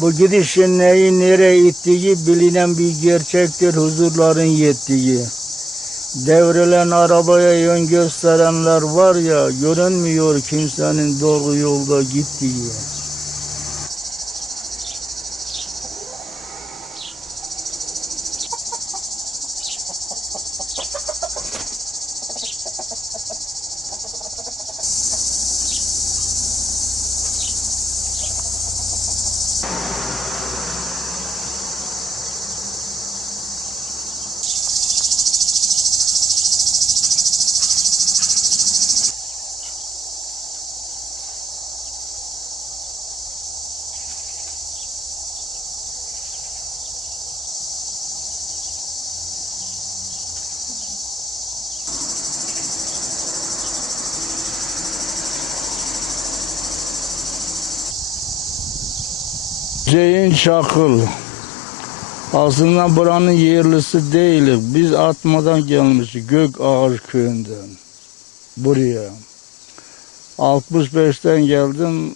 Bu gidişin neyi nereye ittiği bilinen bir gerçektir huzurların yettiği. Devrilen arabaya yön gösterenler var ya görünmüyor kimsenin doğru yolda gittiği. Hüseyin Çakıl. Aslında buranın yerlisi değiliz. Biz atmadan gelmişiz. Gök Ağaç köyünden. Buraya. 65'ten geldim.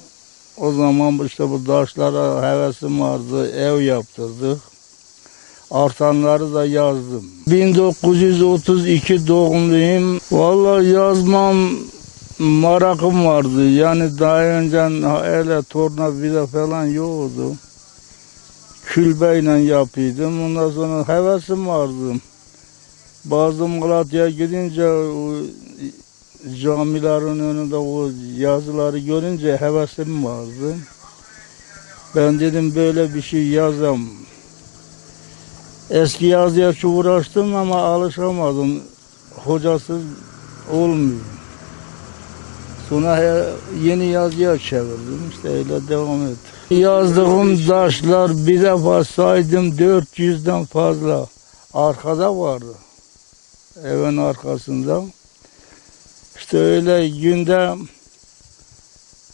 O zaman işte bu taşlara hevesim vardı. Ev yaptırdık. Artanları da yazdım. 1932 doğumluyum. Vallahi yazmam marakım vardı. Yani daha önce öyle tornavida falan yoktu. Külbeyle yapıyordum. Ondan sonra hevesim vardı. Bazı Malatya'ya gidince o camilerin önünde o yazıları görünce hevesim vardı. Ben dedim böyle bir şey yazam. Eski yazıya uğraştım ama alışamadım. Hocasız olmuyor. Sonra yeni yazıya çevirdim. İşte öyle devam ettim. Yazdığım taşlar bir defa saydım 400'den fazla. Arkada vardı. Evin arkasında. İşte öyle günde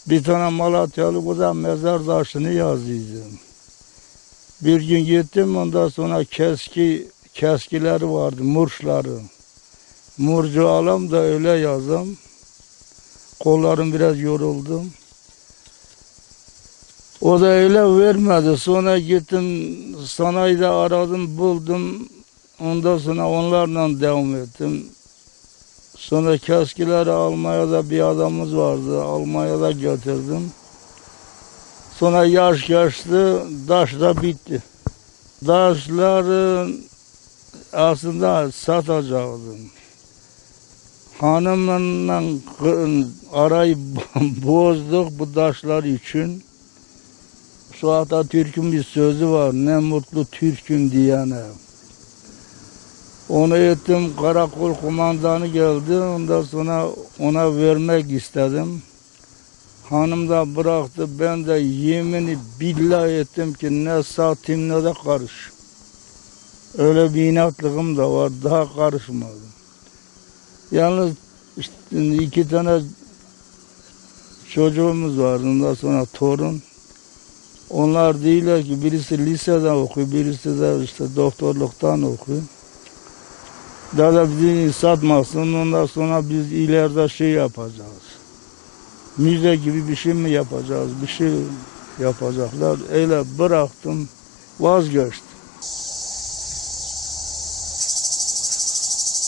bir tane Malatyalı burada mezar taşını yazıyordum. Bir gün gittim ondan sonra keski keskileri vardı, murçları. Murcu alam da öyle yazdım. Kollarım biraz yoruldu. O da öyle vermedi. Sonra gittim sanayide aradım buldum. Ondan sonra onlarla devam ettim. Sonra keskileri Almanya'da bir adamımız vardı. Almanya'da götürdüm. Sonra yaş geçti, taş da bitti. Taşları aslında satacaktım. Hanımla arayı bozduk bu taşlar için. Şu Atatürk'ün bir sözü var. Ne mutlu Türk'üm diyene. Onu ettim karakol kumandanı geldi. Ondan sonra ona vermek istedim. Hanım da bıraktı. Ben de yemini billah ettim ki ne satayım ne de karış. Öyle bir inatlığım da var. Daha karışmadım. Yalnız işte iki tane çocuğumuz var. Ondan sonra torun. Onlar değiller ki birisi liseden okuyor, birisi de işte doktorluktan okuyor. Daha da bizi satmasın. Ondan sonra biz ileride şey yapacağız. Müze gibi bir şey mi yapacağız? Bir şey yapacaklar. Öyle bıraktım, vazgeçtim.